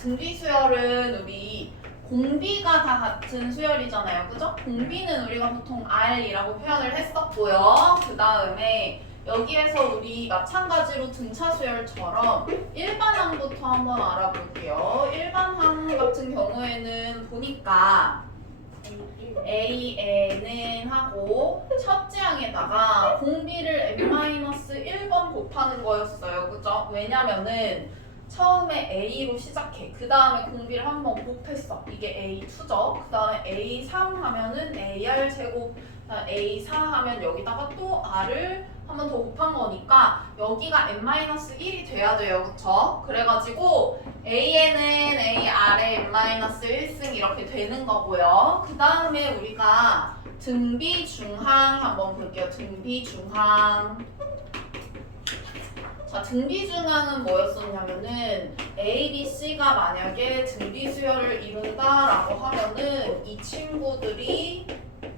등비수열은 우리 공비가 다 같은 수열이잖아요. 그죠? 공비는 우리가 보통 R이라고 표현을 했었고요. 그 다음에 여기에서 우리 마찬가지로 등차 수열처럼 일반항부터 한번 알아볼게요. 일반항 같은 경우에는 보니까 AN은 하고 첫째 항에다가 공비를 n-1번 곱하는 거였어요. 그죠? 왜냐면은 처음에 A로 시작해. 그 다음에 공비를 한번 곱했어. 이게 A2죠. 그 다음에 A3 하면은 AR 제곱, A4 하면 여기다가 또 R을 한 번 더 곱한 거니까 여기가 n-1이 돼야 돼요. 그쵸? 그래가지고 AN은 AR의 n-1승 이렇게 되는 거고요. 그 다음에 우리가 등비중항 한번 볼게요. 등비중항. 자, 등비중항은 뭐였었냐면은 A, B, C가 만약에 등비수열을 이룬다라고 하면은 이 친구들이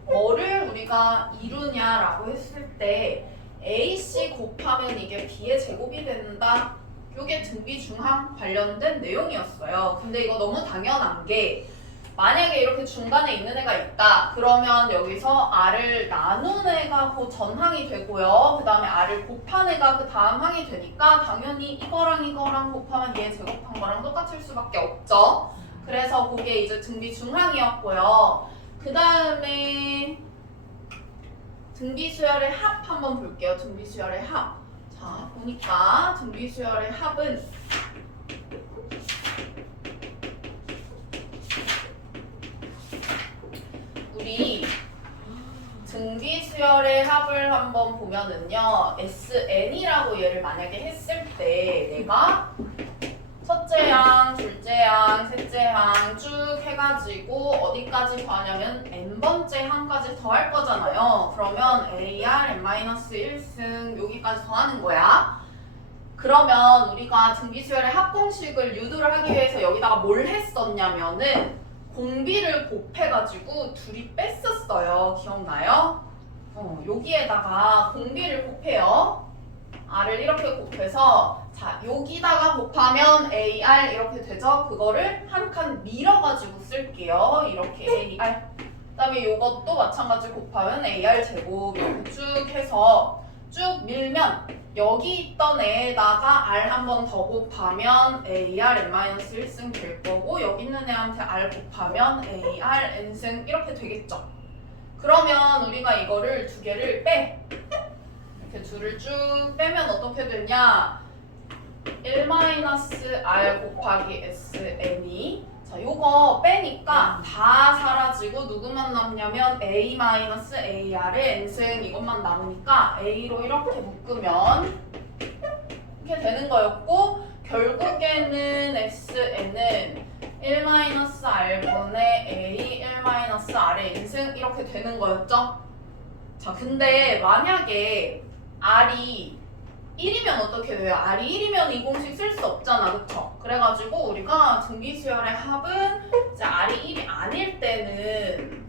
뭐를 우리가 이루냐라고 했을 때 A, C 곱하면 이게 B의 제곱이 된다. 이게 등비중항 관련된 내용이었어요. 근데 이거 너무 당연한 게 만약에 이렇게 중간에 있는 애가 있다. 그러면 여기서 R을 나눈 애가 그 전항이 되고요. 그 다음에 R을 곱한 애가 그 다음 항이 되니까 당연히 이거랑 이거랑 곱하면 얘 제곱한 거랑 똑같을 수밖에 없죠. 그래서 그게 이제 등비중항이었고요. 그 다음에 등비수열의 합 한번 볼게요. 등비수열의 합. 자, 보니까 등비수열의 합은 우리 등비수열의 합을 한번 보면은요, SN이라고 얘를 만약에 했을 때 내가 첫째 항, 둘째 항, 셋째 항 쭉 해가지고 어디까지 더하냐면 n번째 항까지 더할 거잖아요. 그러면 AR n-1승 여기까지 더하는 거야. 그러면 우리가 등비수열의 합공식을 유도를 하기 위해서 여기다가 뭘 했었냐면은 공비를 곱해가지고 둘이 뺐었어요. 기억나요? 여기에다가 공비를 곱해요. R을 이렇게 곱해서 자 여기다가 곱하면 AR 이렇게 되죠? 그거를 한 칸 밀어가지고 쓸게요. 이렇게 AR. 그 다음에 이것도 마찬가지 곱하면 AR 제곱 이렇게 쭉 해서 쭉 밀면 여기 있던 애에다가 R 한 번 더 곱하면 AR n-1승 될 거고 여기 있는 애한테 R 곱하면 AR n승 이렇게 되겠죠. 그러면 우리가 이거를 두 개를 빼. 이렇게 둘을 쭉 빼면 어떻게 되냐? 1-R 곱하기 SN이 자 요거 빼니까 다 사라지고 누구만 남냐면 A-AR의 n승 이것만 남으니까 A로 이렇게 묶으면 이렇게 되는 거였고 결국에는 SN은 1-R분의 A 1-R의 n승 이렇게 되는 거였죠? 자 근데 만약에 R이 1이면 어떻게 돼요? R이 1이면 이 공식 쓸 수 없잖아. 그쵸? 그래가지고 우리가 등비수열의 합은 이제 R이 1이 아닐 때는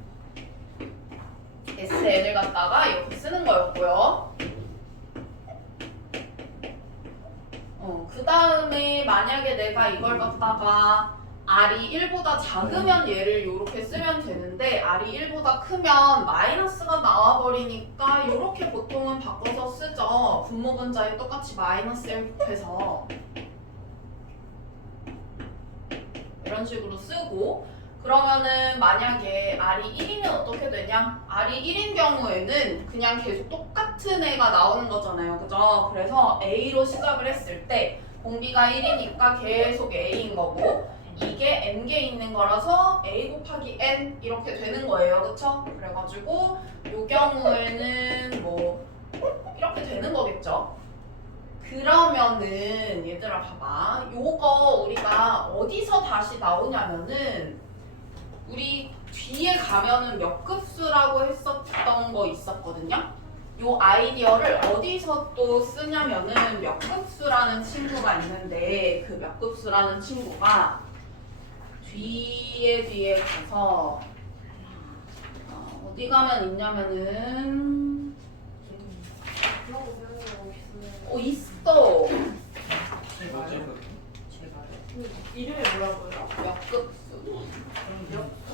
SN을 갖다가 이렇게 쓰는 거였고요. 그 다음에 만약에 내가 이걸 갖다가 R이 1보다 작으면 얘를 이렇게 쓰면 되는데 R이 1보다 크면 마이너스가 나와버리니까 이렇게 보통은 바꿔서 쓰죠. 분모분자에 똑같이 마이너스 1 곱해서 이런 식으로 쓰고 그러면은 만약에 R이 1이면 어떻게 되냐? R이 1인 경우에는 그냥 계속 똑같은 애가 나오는 거잖아요. 그죠? 그래서 A로 시작을 했을 때 공비가 1이니까 계속 A인 거고 이게 n개 있는 거라서 a 곱하기 n 이렇게 되는 거예요. 그쵸? 그래가지고 이 경우에는 뭐 이렇게 되는 거겠죠? 그러면은 얘들아 봐봐. 요거 우리가 어디서 다시 나오냐면은 우리 뒤에 가면은 몇 급수라고 했었던 거 있었거든요. 요 아이디어를 어디서 또 쓰냐면은 몇 급수라는 친구가 있는데 그 몇 급수라는 친구가 뒤에 가서 어디 가면 있냐면은 있어. 이름이 뭐라고요? 역급수.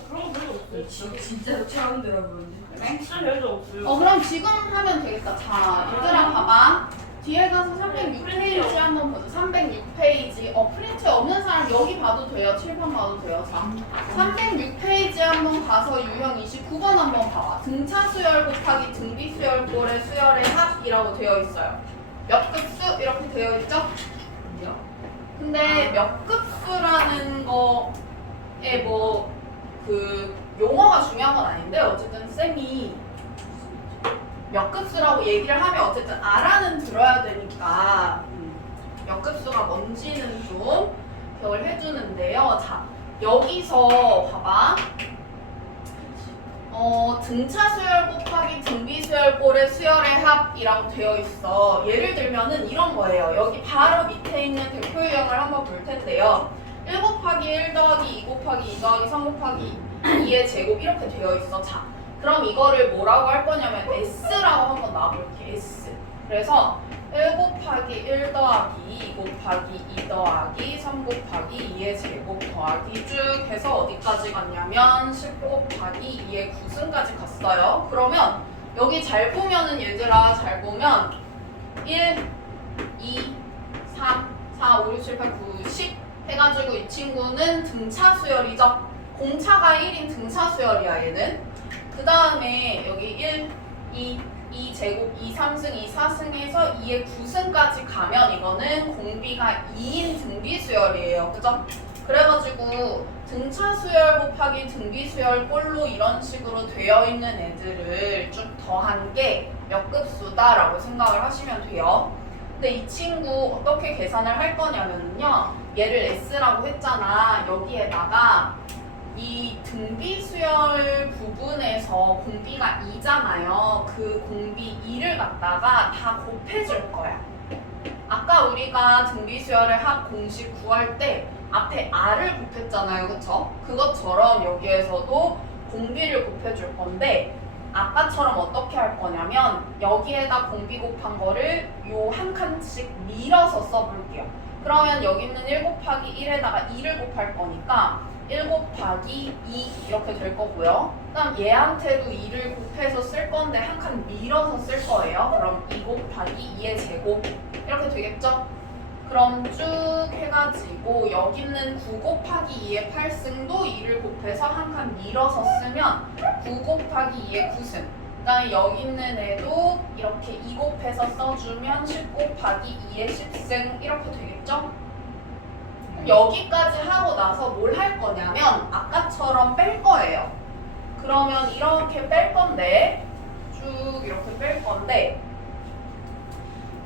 그런 거 별로 없어요. 진짜 처음 들어보는데. 진짜 별로 없어요. 그럼 지금 하면 되겠다. 자, 얘들아 봐봐. 뒤에 가서 306페이지 한번 보자. 306페이지. 프린트 없는 사람 여기 봐도 돼요. 칠판 봐도 돼요. 자, 306페이지 한번 가서 유형 29번 한번 봐봐. 등차 수열 곱하기 등비 수열 꼴의 수열의 합이라고 되어 있어요. 몇 급수 이렇게 되어 있죠? 근데 몇 급수라는 거에 뭐 그 용어가 중요한 건 아닌데 어쨌든 쌤이 몇 급수라고 얘기를 하면 어쨌든 알아는 들어야 되니까 몇 급수가 뭔지는 좀 기억을 해주는데요. 자, 여기서 봐봐. 등차 수열 곱하기 등비 수열 꼴의 수열의 합이라고 되어 있어. 예를 들면은 이런 거예요. 여기 바로 밑에 있는 대표 유형을 한번 볼 텐데요. 1 곱하기 1 더하기 2 곱하기 2 더하기 3 곱하기 2의 제곱 이렇게 되어 있어. 자, 그럼 이거를 뭐라고 할 거냐면 S라고 한번 놔볼게. S. 그래서 1 곱하기 1 더하기 2 곱하기 2 더하기 3 곱하기 2의 제곱 더하기 쭉 해서 어디까지 갔냐면 10 곱하기 2의 9승까지 갔어요. 그러면 여기 잘 보면은 얘들아 잘 보면 1, 2, 3, 4, 5, 6, 7, 8, 9, 10 해가지고 이 친구는 등차 수열이죠. 공차가 1인 등차 수열이야 얘는. 그 다음에 여기 1, 2 제곱 2, 3승, 2, 4승에서 2의 9승까지 가면 이거는 공비가 2인 등비 수열이에요. 그죠? 그래가지고 등차 수열 곱하기 등비 수열 꼴로 이런 식으로 되어 있는 애들을 쭉 더한 게 몇 급수다라고 생각을 하시면 돼요. 근데 이 친구 어떻게 계산을 할 거냐면요. 얘를 S라고 했잖아. 여기에다가 이 등비 수열 부분에서 공비가 2잖아요. 그 공비 2를 갖다가 다 곱해줄 거야. 아까 우리가 등비 수열의 합 공식 구할 때 앞에 R을 곱했잖아요. 그쵸? 그것처럼 여기에서도 공비를 곱해줄 건데 아까처럼 어떻게 할 거냐면 여기에다 공비 곱한 거를 요 한 칸씩 밀어서 써볼게요. 그러면 여기 있는 1 곱하기 1에다가 2를 곱할 거니까 1 곱하기 2 이렇게 될 거고요. 그다음 얘한테도 2를 곱해서 쓸 건데 한 칸 밀어서 쓸 거예요. 그럼 2 곱하기 2의 제곱 이렇게 되겠죠? 그럼 쭉 해가지고 여기 있는 9 곱하기 2의 8승도 2를 곱해서 한 칸 밀어서 쓰면 9 곱하기 2의 9승. 그다음에 여기 있는 애도 이렇게 2 곱해서 써주면 10 곱하기 2의 10승 이렇게 되겠죠? 여기까지 하고 나서 뭘 할 거냐면 아까처럼 뺄 거예요. 그러면 이렇게 뺄 건데 쭉 이렇게 뺄 건데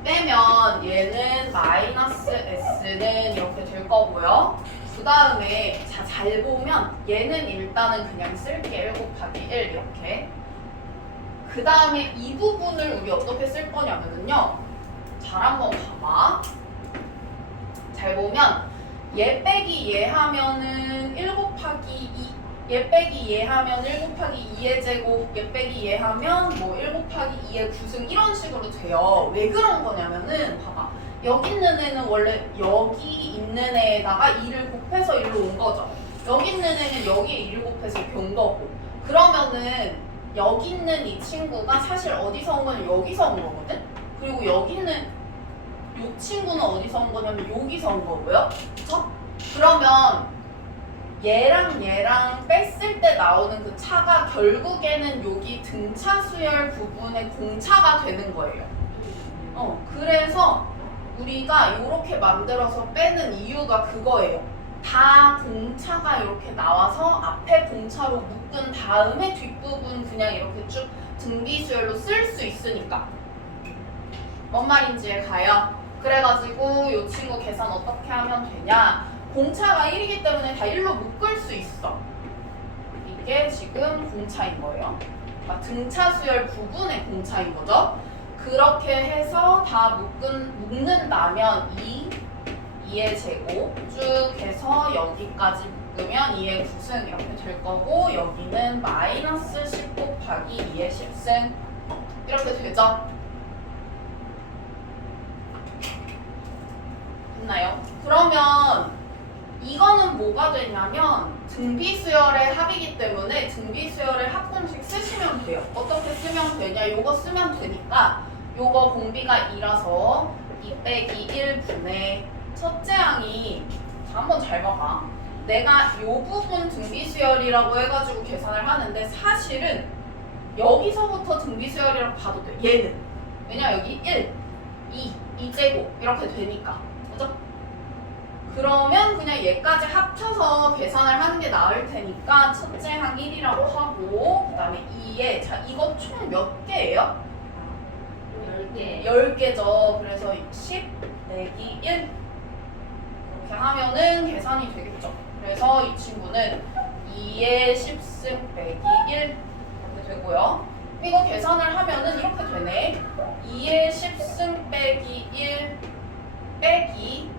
빼면 얘는 마이너스 S는 이렇게 될 거고요. 그 다음에 잘 보면 얘는 일단은 그냥 쓸게. 1 곱하기 1 이렇게. 그 다음에 이 부분을 우리 어떻게 쓸 거냐면요. 잘 한번 봐봐. 잘 보면 얘 빼기 얘 하면은 1 곱하기 2 얘 빼기 얘 하면 1 곱하기 2의 제곱 얘 빼기 얘 하면 뭐 1 곱하기 2의 9승 이런 식으로 돼요. 왜 그런 거냐면은 봐봐. 여기 있는 애는 원래 여기 있는 애에다가 2를 곱해서 1로 온 거죠. 여기 있는 애는 여기에 2를 곱해서 이렇게 온 거고. 그러면은 여기 있는 이 친구가 사실 어디서 온 거냐면 여기서 온 거거든? 그리고 여기 있는 이 친구는 어디서 온 거냐면 여기서 온 거고요. 그쵸? 그러면 얘랑 뺐을 때 나오는 그 차가 결국에는 여기 등차 수열 부분에 공차가 되는 거예요. 그래서 우리가 이렇게 만들어서 빼는 이유가 그거예요. 다 공차가 이렇게 나와서 앞에 공차로 묶은 다음에 뒷부분 그냥 이렇게 쭉 등비 수열로 쓸 수 있으니까. 뭔 말인지 가요? 그래가지고 이 친구 계산 어떻게 하면 되냐? 공차가 1이기 때문에 다 1로 묶을 수 있어. 이게 지금 공차인 거예요. 그러니까 등차 수열 부분의 공차인 거죠. 그렇게 해서 다 묶는다면 2의 제곱 쭉 해서 여기까지 묶으면 2의 9승 이렇게 될 거고 여기는 마이너스 10 곱하기 2의 10승 이렇게 되죠. 됐나요? 그러면 이거는 뭐가 되냐면 등비수열의 합이기 때문에 등비수열의 합공식 쓰시면 돼요. 어떻게 쓰면 되냐? 요거 쓰면 되니까 요거 공비가 2라서 2 빼기 1분의 첫째 항이 자, 한번 잘 봐봐. 내가 요 부분 등비수열이라고 해가지고 계산을 하는데 사실은 여기서부터 등비수열이라고 봐도 돼. 얘는. 왜냐 여기 1, 2제곱 이렇게 되니까. 그죠? 그러면 그냥 얘까지 합쳐서 계산을 하는 게 나을 테니까 첫째 항 1이라고 하고 그 다음에 2에 자 이거 총 몇 개예요? 10개. 10개죠. 그래서 10 내기 1 이렇게 하면은 계산이 되겠죠. 그래서 이 친구는 2의 10승 빼기 1 이렇게 되고요. 이거 계산을 하면은 이렇게 되네. 2의 10승 빼기 1 빼기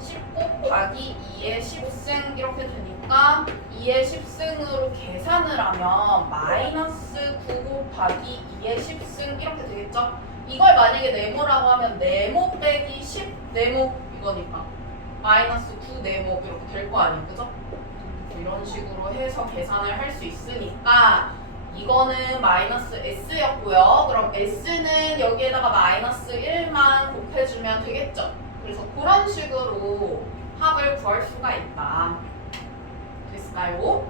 10 곱하기 2의 10승 이렇게 되니까 2의 10승으로 계산을 하면 마이너스 9 곱하기 2의 10승 이렇게 되겠죠? 이걸 만약에 네모라고 하면 네모 빼기 10 네모 이거니까 마이너스 9 네모 이렇게 될 거 아니에요, 그죠? 이런 식으로 해서 계산을 할 수 있으니까 이거는 마이너스 s였고요. 그럼 s는 여기에다가 마이너스 1만 곱해주면 되겠죠? 그래서 그런 식으로 합을 구할 수가 있다. 됐나요?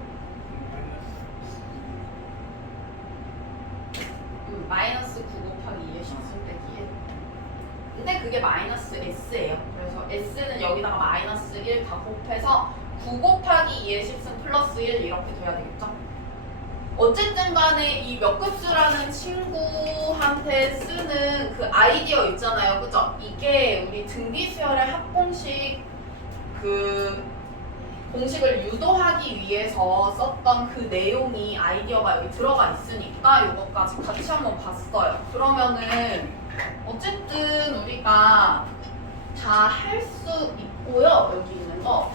마이너스 9 곱하기 2의 10승 빼기 1. 근데 그게 마이너스 s예요. 그래서 s는 여기다가 마이너스 1 다 곱해서 9 곱하기 2의 10승 플러스 1 이렇게 돼야 되겠죠? 어쨌든 간에 이 몇 급수라는 친구한테 쓰는 그 아이디어 있잖아요. 그죠? 이게 우리 등비수열의 합공식 그 공식을 유도하기 위해서 썼던 그 내용이 아이디어가 여기 들어가 있으니까 이것까지 같이 한번 봤어요. 그러면은 어쨌든 우리가 다 할 수 있고요. 여기 있는 거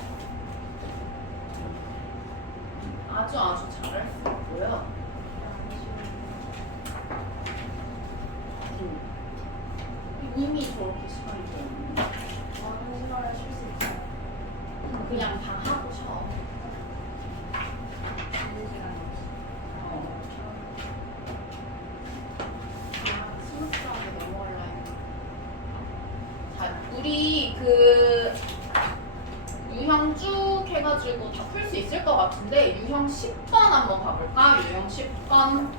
아주 잘할 수 있고요. 이미 저렇게 시간이 되었는데 많은 시간을 쉴 수 있어요. 그냥 다 하고 쉬어. 쉬는 시간이 스무스하게 넘어갈라 했나? 자, 우리 그 유형 쭉 해가지고 다 풀 수 있을 것 같은데 유형 10번 한번 가볼까? 유형 10번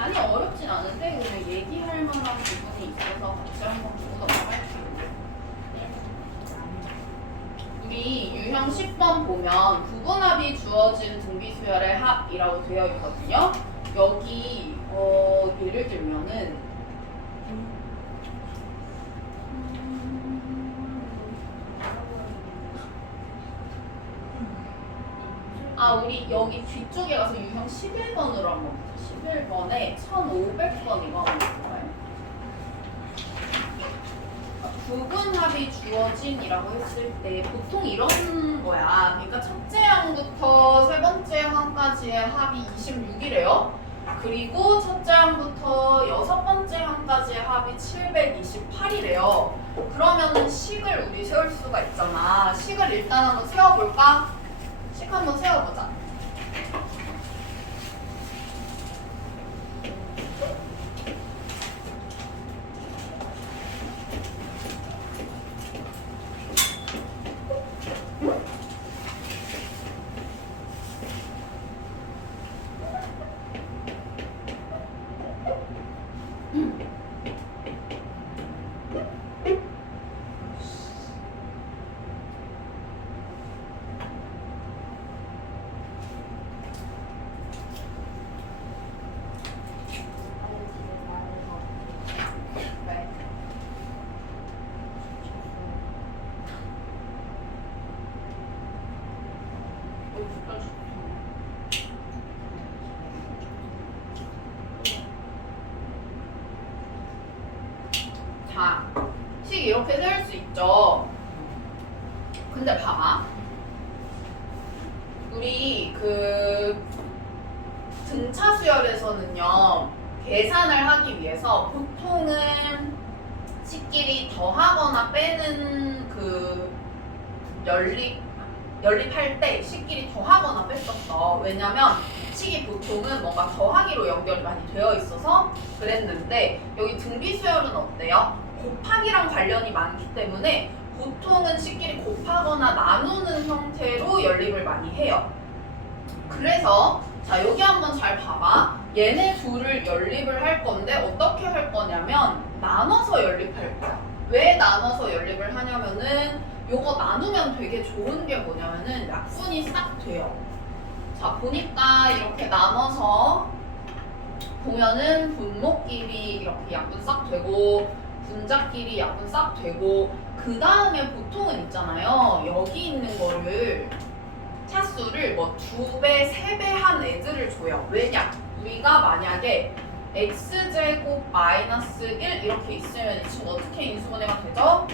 아니 어렵진 않은데 그냥 얘기할 만한 부분이 있어서 같이 한번 보고 넘어갈게요. 우리 유형 10번 보면 부분합이 주어진 등비수열의 합이라고 되어 있거든요. 여기 예를 들면은 우리 여기 뒤쪽에 가서 유형 11번으로 한번 보자. 11번에 1500번이가 한번 볼까요? 부분합이 주어진이라고 했을 때 보통 이런 거야. 그러니까 첫째 항부터 세 번째 항까지의 합이 26이래요. 그리고 첫째 항부터 여섯 번째 항까지의 합이 728이래요. 그러면은 식을 우리 세울 수가 있잖아. 식을 일단 한번 세워볼까? 식 한번 세워보자. 자, 식 이렇게 세울 수 있죠. 근데 봐봐. 우리 그 등차 수열에서는요, 계산을 하기 위해서 보통은 식끼리 더하거나 빼는 그 연립할 때 식끼리 더하거나 뺐었어. 왜냐면 식이 보통은 뭔가 더하기로 연결이 많이 되어 있어서 그랬는데 여기 등비수열은 어때요? 곱하기랑 관련이 많기 때문에 보통은 식끼리 곱하거나 나누는 형태로 연립을 많이 해요. 그래서 자 여기 한번 잘 봐봐. 얘네 둘을 연립을 할 건데 어떻게 할 거냐면 나눠서 연립할 거야. 왜 나눠서 연립을 하냐면은 요거 나누면 되게 좋은 게 뭐냐면은 약분이 싹 돼요. 자 보니까 이렇게 나눠서 보면은 분모끼리 이렇게 약분 싹 되고 분자끼리 약분 싹 되고 그 다음에 보통은 있잖아요. 여기 있는 거를 차수를 뭐 2배, 3배 한 애들을 줘요. 왜냐? 우리가 만약에 x제곱 마이너스 1 이렇게 있으면 이 친구 어떻게 인수분해가 되죠?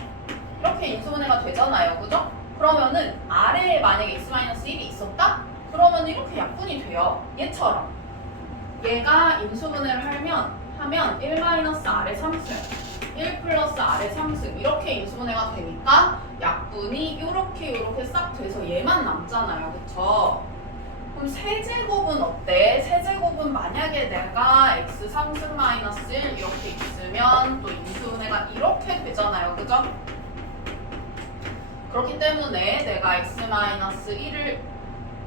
이렇게 인수분해가 되잖아요. 그죠? 그러면은 아래에 만약에 x 마이너스 1이 있었다? 그러면 이렇게 약분이 돼요. 얘처럼. 얘가 인수분해를 하면 1 마이너스 아래 3승 1 플러스 아래 3승 이렇게 인수분해가 되니까 약분이 이렇게 싹 돼서 얘만 남잖아요. 그쵸? 그럼 세제곱은 어때? 세제곱은 만약에 내가 x 3승 마이너스 1 이렇게 있으면 또 인수분해가 이렇게 되잖아요. 그죠? 그렇기 때문에 내가 x 마이너스 1을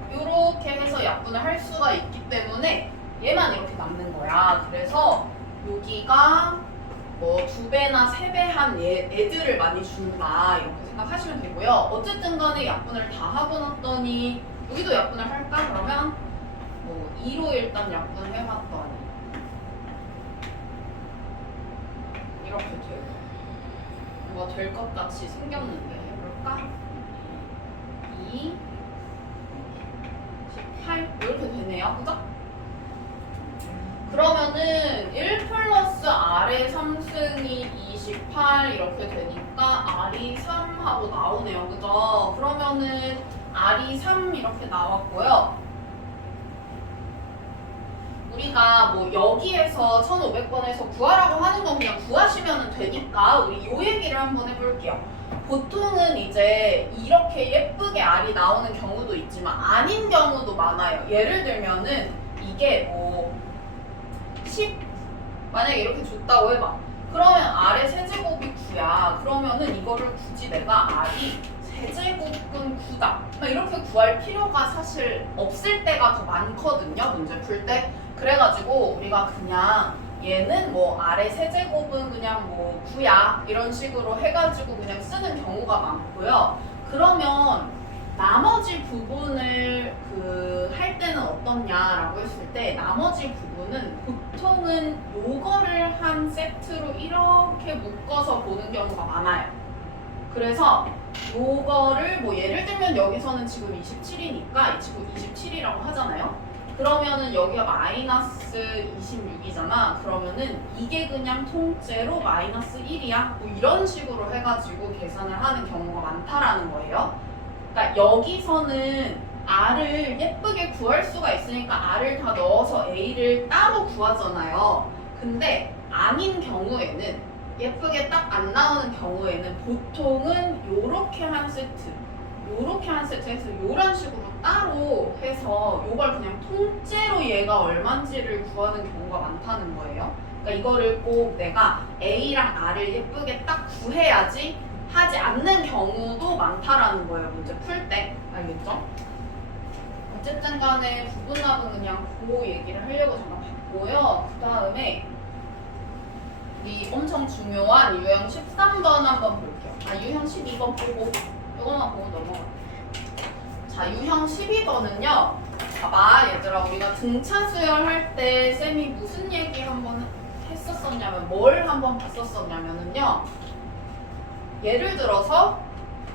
이렇게 해서 약분을 할 수가 있기 때문에 얘만 이렇게 남는 거야. 그래서 여기가 뭐 2배나 3배 한 애들을 많이 준다 이렇게 생각하시면 되고요. 어쨌든 간에 약분을 다 하고 났더니 여기도 약분을 할까? 그러면 뭐 2로 일단 약분을 해봤더니 이렇게 돼요. 뭐가 될 것 같이 생겼는데 해볼까? 2 18 이렇게 되네요. 그죠? 그러면은 1 플러스 R의 3승이 28 이렇게 되니까 R이 3 하고 나오네요. 그죠? 그러면은 R이 3 이렇게 나왔고요. 우리가 뭐 여기에서 1500번에서 구하라고 하는 건 그냥 구하시면 되니까 우리 요 얘기를 한번 해볼게요. 보통은 이제 이렇게 예쁘게 R이 나오는 경우도 있지만 아닌 경우도 많아요. 예를 들면은 이게 뭐 10 만약에 이렇게 줬다고 해봐. 그러면 R의 세제곱이 9야. 그러면은 이거를 굳이 내가 R이 세제곱은 9다 막 이렇게 구할 필요가 사실 없을 때가 더 많거든요. 문제 풀 때. 그래가지고 우리가 그냥 얘는 뭐 R의 세제곱은 그냥 뭐 9야 이런 식으로 해가지고 그냥 쓰는 경우가 많고요. 그러면 나머지 부분을 할 때는 어떻냐라고 했을 때 나머지 부분은 보통은 요거를 한 세트로 이렇게 묶어서 보는 경우가 많아요. 그래서 요거를 뭐 예를 들면 여기서는 지금 27이니까 이 친구 27이라고 하잖아요. 그러면은 여기가 마이너스 26이잖아. 그러면은 이게 그냥 통째로 마이너스 1이야. 뭐 이런 식으로 해가지고 계산을 하는 경우가 많다라는 거예요. 그러니까 여기서는 R을 예쁘게 구할 수가 있으니까 R을 다 넣어서 A를 따로 구하잖아요. 근데 아닌 경우에는 예쁘게 딱 안 나오는 경우에는 보통은 요렇게 한 세트 해서 요런 식으로 따로 해서 요걸 그냥 통째로 얘가 얼만지를 구하는 경우가 많다는 거예요. 그러니까 이거를 꼭 내가 A랑 R을 예쁘게 딱 구해야지 하지 않는 경우도 많다라는 거예요. 문제 풀 때. 알겠죠? 어쨌든 간에 부분합은 그냥 그 얘기를 하려고 잠깐 봤고요. 그 다음에 우리 엄청 중요한 유형 13번 한번 볼게요. 유형 12번 보고 이거만 보고 넘어갈게요. 자, 유형 12번은요. 봐봐 얘들아, 우리가 등차 수열할 때 쌤이 무슨 얘기 한번 했었었냐면 뭘 한번 봤었었냐면은요. 예를 들어서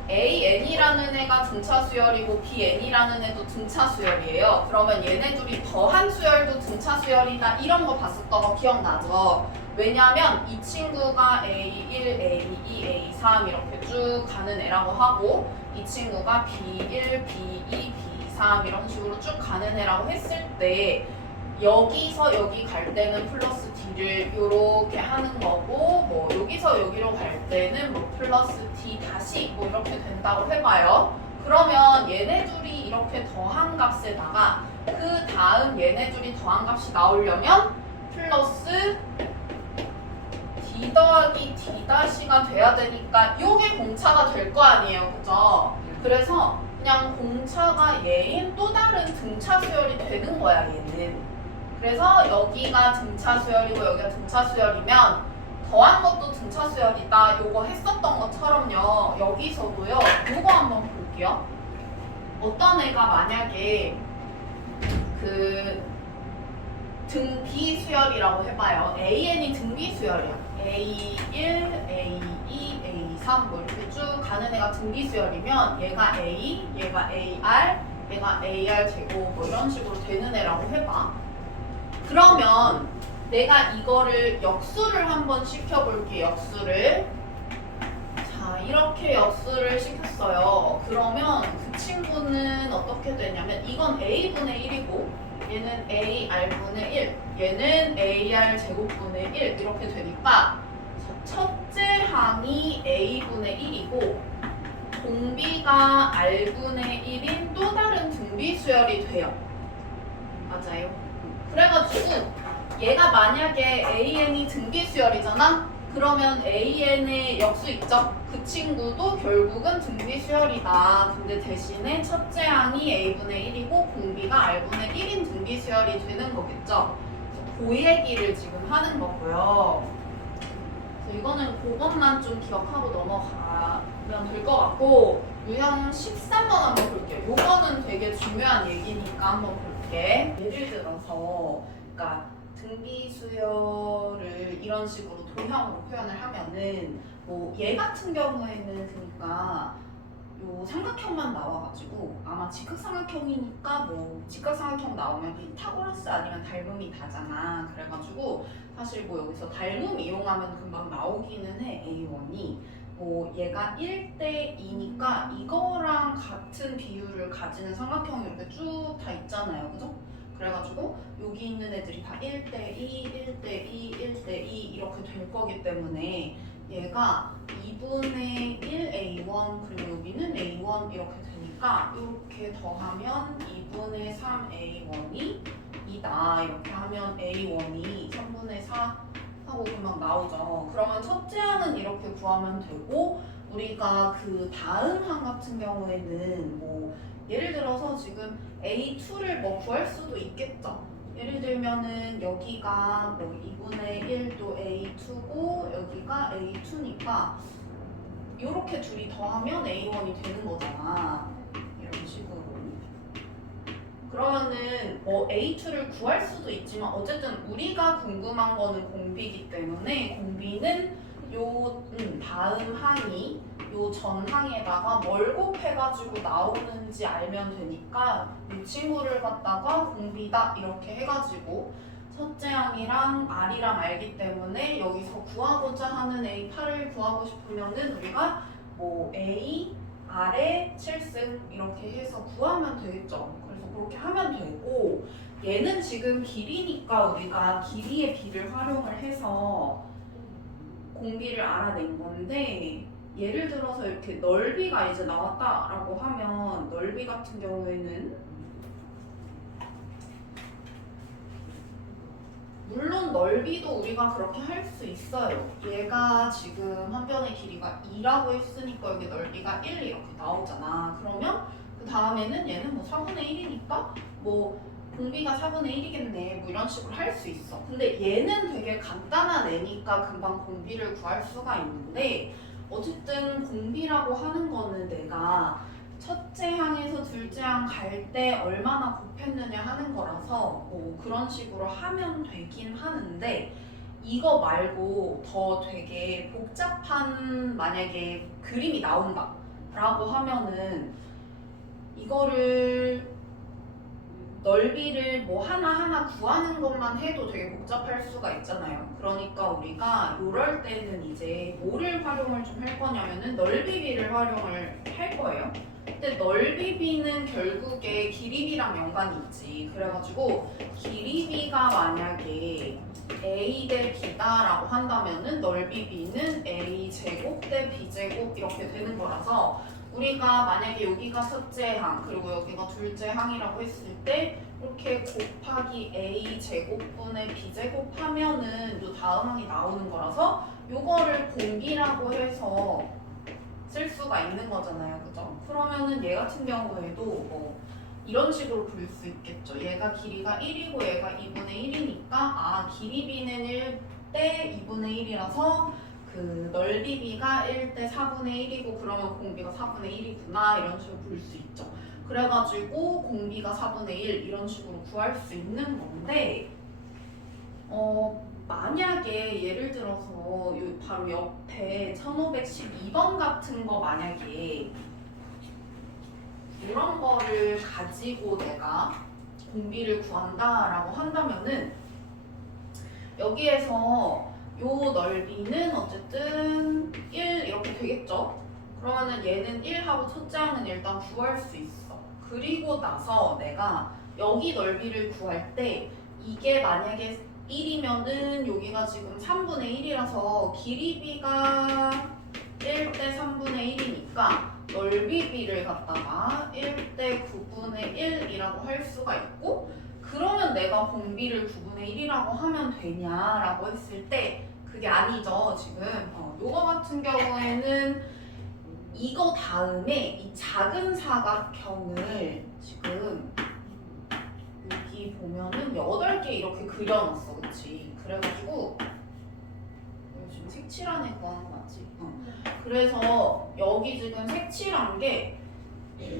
AN이라는 애가 등차 수열이고 BN이라는 애도 등차 수열이에요. 그러면 얘네 둘이 더한 수열도 등차 수열이다 이런 거 봤었던 거 기억나죠? 왜냐면 이 친구가 A1, A2, A3 이렇게 쭉 가는 애라고 하고 이 친구가 B1, B2, B3 이런 식으로 쭉 가는 애라고 했을 때 여기서 여기 갈 때는 플러스 D를 이렇게 하는 거고 뭐 여기서 여기로 갈 때는 뭐 플러스 D 다시 뭐 이렇게 된다고 해봐요. 그러면 얘네 둘이 이렇게 더한 값에다가 그 다음 얘네 둘이 더한 값이 나오려면 플러스 D 더하기 D 다시가 돼야 되니까 요게 공차가 될 거 아니에요. 그죠? 그래서 그냥 공차가 얘인 또 다른 등차 수열이 되는 거야 얘는. 그래서 여기가 등차 수열이고 여기가 등차 수열이면 더한 것도 등차 수열이다. 요거 했었던 것처럼요. 여기서도요. 요거 한번 볼게요. 어떤 애가 만약에 그 등비 수열이라고 해봐요. AN이 등비 수열이야. A1, A2, A3 뭐 이렇게 쭉 가는 애가 등비 수열이면 얘가 A, 얘가 AR, 얘가 AR 제곱 뭐 이런 식으로 되는 애라고 해봐. 그러면 내가 이거를 역수를 한번 시켜볼게. 역수를. 자, 이렇게 역수를 시켰어요. 그러면 그 친구는 어떻게 되냐면 이건 A분의 1이고 얘는 AR분의 1, 얘는 AR 제곱분의 1 이렇게 되니까 첫째 항이 A분의 1이고 공비가 R분의 1인 또 다른 등비 수열이 돼요. 맞아요. 그래가지고 얘가 만약에 AN이 등비 수열이잖아? 그러면 AN의 역수 있죠? 그 친구도 결국은 등비 수열이다. 근데 대신에 첫째 항이 A분의 1이고 공비가 R분의 1인 등비 수열이 되는 거겠죠? 그 얘기를 지금 하는 거고요. 그래서 이거는 그것만 좀 기억하고 넘어가면 될 것 같고 유형 13번 한번 볼게요. 요거는 되게 중요한 얘기니까 한번 볼게. 예를 들어서 그러니까 등비 수열을 이런 식으로 도형으로 표현을 하면은 뭐 얘 같은 경우에는 그러니까 요 삼각형만 나와가지고 아마 직각삼각형이니까 뭐 직각삼각형 나오면 피타고라스 아니면 닮음이 다잖아. 그래가지고 사실 뭐 여기서 닮음 이용하면 금방 나오기는 해. A1이 뭐 얘가 1대 2니까 이거랑 같은 비율을 가지는 삼각형이 이렇게 쭉 다 있잖아요. 그죠? 그래가지고 여기 있는 애들이 다 1대2, 1대2, 1대2 이렇게 될 거기 때문에 얘가 2분의 1A1 그리고 여기는 A1 이렇게 되니까 이렇게 더하면 2분의 3A1이 2다. 이렇게 하면 A1이 3분의 4 하고 금방 나오죠. 그러면 첫째 항은 이렇게 구하면 되고 우리가 그 다음 항 같은 경우에는 뭐 예를 들어서 지금 A2를 뭐 구할 수도 있겠죠. 예를 들면은 여기가 뭐 2분의 1도 A2고 여기가 A2니까 이렇게 둘이 더하면 A1이 되는 거잖아. 이런 식으로. 그러면은 뭐 A2를 구할 수도 있지만 어쨌든 우리가 궁금한 거는 공비이기 때문에 공비는 요 다음 항이 요 전 항에다가 뭘 곱해가지고 나오는지 알면 되니까 이 친구를 갖다가 공비다 이렇게 해가지고 첫째 항이랑 R이랑 알기 때문에 여기서 구하고자 하는 A8을 구하고 싶으면은 우리가 뭐 A, R의 7승 이렇게 해서 구하면 되겠죠. 그래서 그렇게 하면 되고 얘는 지금 길이니까 우리가 길이의 비를 활용을 해서 공비를 알아낸 건데 예를 들어서 이렇게 넓이가 이제 나왔다라고 하면 넓이 같은 경우에는 물론 넓이도 우리가 그렇게 할 수 있어요. 얘가 지금 한 변의 길이가 2라고 했으니까 여기 넓이가 1 이렇게 나오잖아. 그러면 그 다음에는 얘는 뭐 4분의 1이니까 뭐 공비가 4분의 1이겠네 뭐 이런 식으로 할 수 있어. 근데 얘는 되게 간단한 애니까 금방 공비를 구할 수가 있는데 어쨌든 공비라고 하는 거는 내가 첫째 항에서 둘째 항 갈 때 얼마나 곱했느냐 하는 거라서 뭐 그런 식으로 하면 되긴 하는데 이거 말고 더 되게 복잡한 만약에 그림이 나온다 라고 하면은 이거를 넓이를 뭐 하나하나 구하는 것만 해도 되게 복잡할 수가 있잖아요. 그러니까 우리가 이럴 때는 이제 뭐를 활용을 좀 할 거냐면은 넓이비를 활용을 할 거예요. 근데 넓이비는 결국에 길이비랑 연관이 있지. 그래가지고 길이비가 만약에 a 대 b다라고 한다면은 넓이비는 a 제곱 대 b 제곱 이렇게 되는 거라서 우리가 만약에 여기가 첫째 항 그리고 여기가 둘째 항이라고 했을 때 이렇게 곱하기 a 제곱분의 b 제곱 하면은 요 다음 항이 나오는 거라서 요거를 공비라고 해서 쓸 수가 있는 거잖아요. 그죠? 그러면은 얘 같은 경우에도 뭐 이런 식으로 그릴 수 있겠죠. 얘가 길이가 1이고 얘가 2분의 1이니까 아 길이비는 1대 2분의 1이라서 그 넓이비가 1대 4분의 1이고 그러면 공비가 4분의 1이구나 이런 식으로 볼 수 있죠. 그래가지고 공비가 4분의 1 이런 식으로 구할 수 있는 건데 만약에 예를 들어서 요 바로 옆에 1512번 같은 거 만약에 이런 거를 가지고 내가 공비를 구한다라고 한다면은 여기에서 요 넓이는 어쨌든 1 이렇게 되겠죠? 그러면은 얘는 1하고 첫째 항은 일단 구할 수 있어. 그리고 나서 내가 여기 넓이를 구할 때 이게 만약에 1이면은 여기가 지금 3분의 1이라서 길이비가 1대 3분의 1이니까 넓이비를 갖다가 1대 9분의 1이라고 할 수가 있고 그러면 내가 공비를 9분의 1이라고 하면 되냐라고 했을 때 그게 아니죠 지금 요거 같은 경우에는 이거 다음에 이 작은 사각형을 지금 여기 보면은 8개 이렇게 그려놨어 그치 그래가지고 이거 지금 색칠한 애 구하는 거 맞지? 그래서 여기 지금 색칠한 게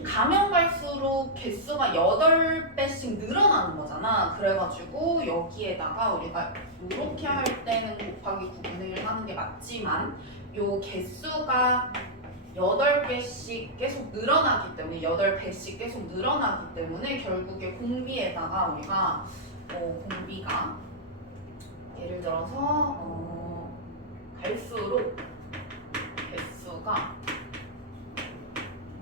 가면 갈수록 개수가 8배씩 늘어나는 거잖아. 그래가지고 여기에다가 우리가 이렇게 할 때는 곱하기 9분의 1 하는 게 맞지만 요 개수가 8배씩 계속 늘어나기 때문에 8배씩 계속 늘어나기 때문에 결국에 공비에다가 우리가 공비가 예를 들어서 갈수록 개수가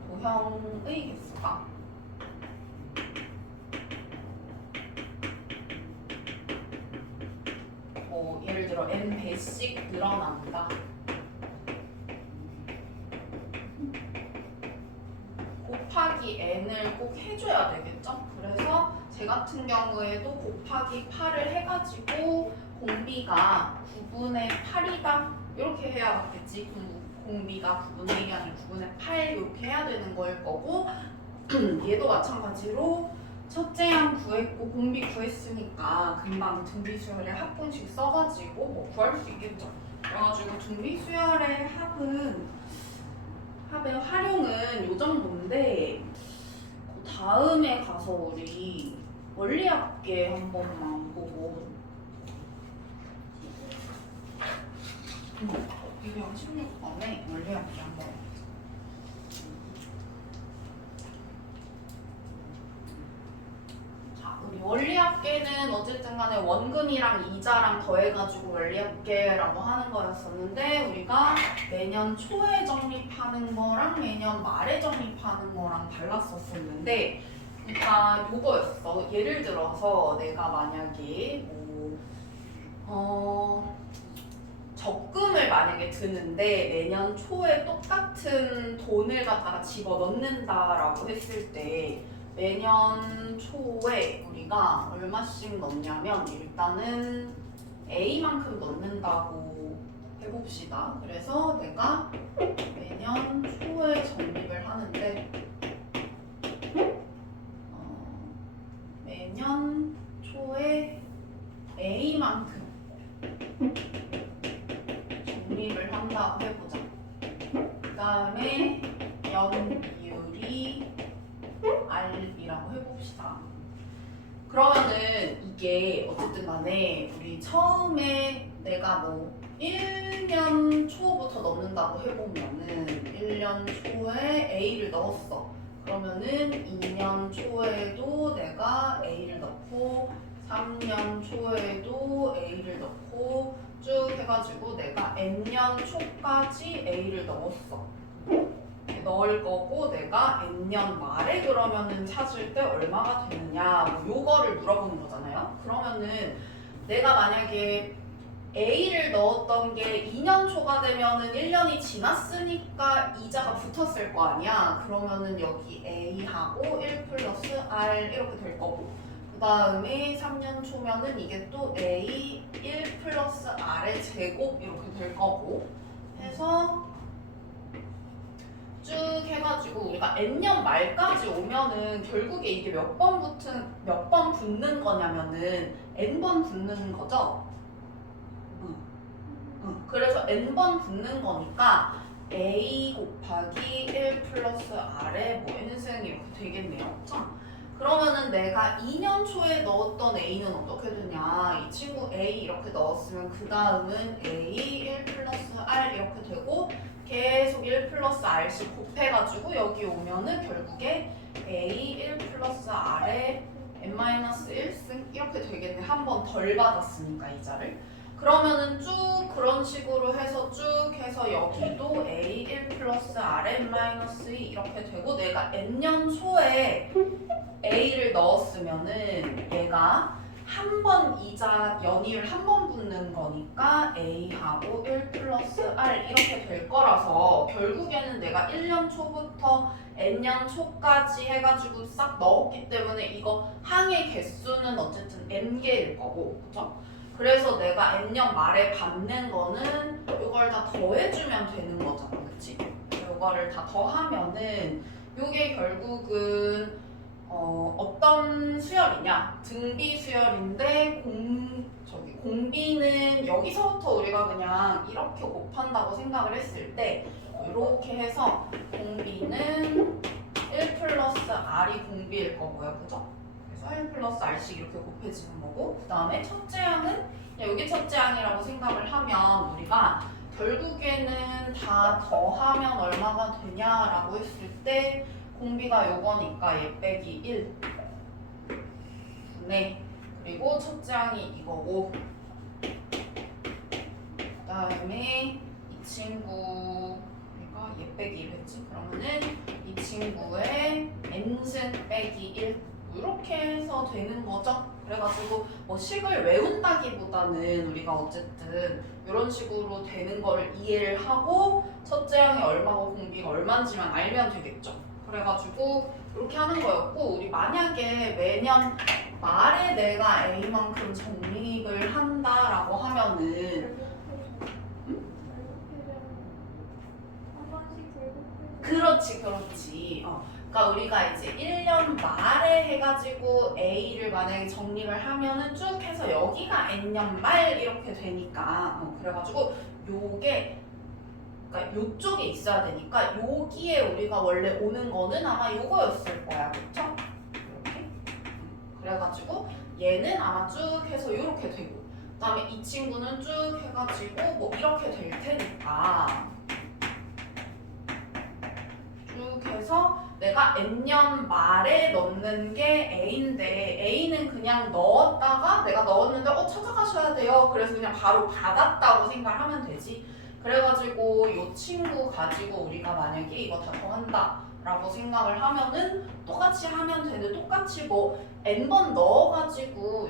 도형의 개수가 예를 들어 n배씩 늘어난다. 곱하기 n을 꼭 해줘야 되겠죠? 그래서 제 같은 경우에도 곱하기 8을 해가지고 공비가 9분의 8이다 이렇게 해야 맞겠지? 공비가 9분의 1이 아니라 9분의 8 이렇게 해야 되는 거일 거고 얘도 마찬가지로 첫째 항 구했고 공비 구했으니까 금방 등비수열의 합분식 써가지고 뭐 구할 수 있겠죠. 그래가지고 등비수열의 합의 활용은 요 정도인데 그 다음에 가서 우리 원리합계 한 번만 보고 유형 16번에 원리합계 한 번. 자, 우리 원리합계는 어쨌든 간에 원금이랑 이자랑 더해가지고 원리합계라고 하는 거였었는데 우리가 매년 초에 정립하는 거랑 매년 말에 정립하는 거랑 달랐었었는데 그러니까 요거였어. 예를 들어서 내가 만약에 적금을 만약에 드는데 매년 초에 똑같은 돈을 갖다가 집어넣는다라고 했을 때 매년 초에 우리가 얼마씩 넣냐면 일단은 A만큼 넣는다고 해봅시다. 그래서 내가 매년 초에 적립을 하는데 매년 초에 A만큼 적립을 한다고 해보자. 그 다음에 연비율이 R이라고 해봅시다. 그러면은 이게 어쨌든 간에 우리 처음에 내가 뭐 1년 초부터 넣는다고 해보면은 1년 초에 A를 넣었어. 그러면은 2년 초에도 내가 A를 넣고 3년 초에도 A를 넣고 쭉 해가지고 내가 N년 초까지 A를 넣었어. 넣을 거고 내가 N년 말에 그러면은 찾을 때 얼마가 되느냐 뭐 요거를 물어보는 거잖아요. 그러면은 내가 만약에 A를 넣었던 게 2년 초가 되면은 1년이 지났으니까 이자가 붙었을 거 아니야. 그러면은 여기 A하고 1 플러스 R 이렇게 될 거고 그 다음에 3년 초면은 이게 또 A 1 플러스 R의 제곱 이렇게 될 거고 해서 쭉 해가지고 우리가 N년 말까지 오면은 결국에 이게 몇 번 붙는 거냐면은 N번 붙는 거죠. 그래서 N번 붙는 거니까 A 곱하기 1 플러스 R의 뭐 N승 이렇게 되겠네요. 그쵸? 그러면은 내가 2년 초에 넣었던 A는 어떻게 되냐. 이 친구 A 이렇게 넣었으면 그 다음은 A 1 플러스 R 이렇게 되고 계속 1 플러스 R씩 곱해가지고 여기 오면은 결국에 A 1 플러스 R의 N-1승 이렇게 되겠네. 한 번 덜 받았으니까 이자를. 그러면은 쭉 그런 식으로 해서 쭉 해서 여기도 A 1 플러스 Rn-2 이렇게 되고 내가 N년 초에 A를 넣었으면은 얘가 한 번 이자 연이율 한 번 붙는 거니까 A하고 1 플러스 R 이렇게 될 거라서 결국에는 내가 1년 초부터 N년 초까지 해가지고 싹 넣었기 때문에 이거 항의 개수는 어쨌든 N개일 거고 그쵸? 그래서 내가 N년 말에 받는 거는 이걸 다 더해주면 되는 거잖아, 그치? 이거를 다 더하면은 이게 결국은 어떤 수열이냐? 등비 수열인데 공비는 여기서부터 우리가 그냥 이렇게 곱한다고 생각을 했을 때 이렇게 해서 공비는 1 플러스 R이 공비일 거고요, 그죠? 1 플러스 R씩 이렇게 곱해지는 거고 그 다음에 첫째 항은 여기 첫째 항이라고 생각을 하면 우리가 결국에는 다 더하면 얼마가 되냐라고 했을 때 공비가 요거니까 얘 빼기 1 네 그리고 첫째 항이 이거고 그 다음에 이 친구 우리가 얘 빼기 1 했지 그러면은 이 친구의 n승 빼기 1 이렇게 해서 되는 거죠. 그래가지고 뭐 식을 외운다기보다는 우리가 어쨌든 이런 식으로 되는 거를 이해를 하고 첫째 항이 얼마고 공비가 얼마인지만 알면 되겠죠. 그래가지고 이렇게 하는 거였고 우리 만약에 매년 말에 내가 A만큼 적립을 한다라고 하면은 그렇지. 그러니까 우리가 이제 1년 말에 해가지고 A를 만약에 정립을 하면은 쭉 해서 여기가 N년 말 이렇게 되니까 그래가지고 요게 그러니까 요쪽에 있어야 되니까 여기에 우리가 원래 오는 거는 아마 요거였을 거야, 그쵸? 이렇게 그래가지고 얘는 아마 쭉 해서 이렇게 되고 그 다음에 이 친구는 쭉 해가지고 뭐 이렇게 될 테니까 쭉 해서 내가 N년 말에 넣는 게 A인데 A는 그냥 넣었다가 내가 넣었는데 찾아가셔야 돼요. 그래서 그냥 바로 받았다고 생각하면 되지. 그래가지고 이 친구 가지고 우리가 만약에 이거 다 더한다 라고 생각을 하면은 똑같이 하면 되는데 똑같이 뭐 N번 넣어가지고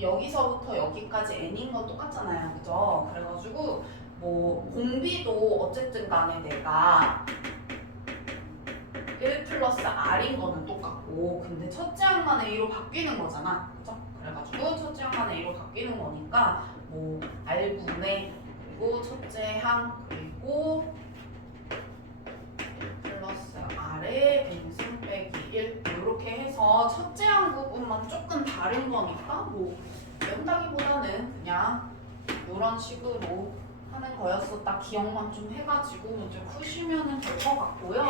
여기서부터 여기까지 N인 건 똑같잖아요. 그죠? 그래가지고 뭐 공비도 어쨌든 간에 내가 1 플러스 R인 거는 똑같고 근데 첫째 항만 A로 바뀌는 거잖아. 그죠? 그래가지고 첫째 항만 A로 바뀌는 거니까 뭐 R분의 그리고 첫째 항 그리고 1 플러스 R의 N승 빼기 1 이렇게 해서 첫째 항 부분만 조금 다른 거니까 뭐 외운다기보다는 그냥 이런 식으로 하는 거였었다. 기억만 좀 해가지고 문제 푸시면 될 것 같고요.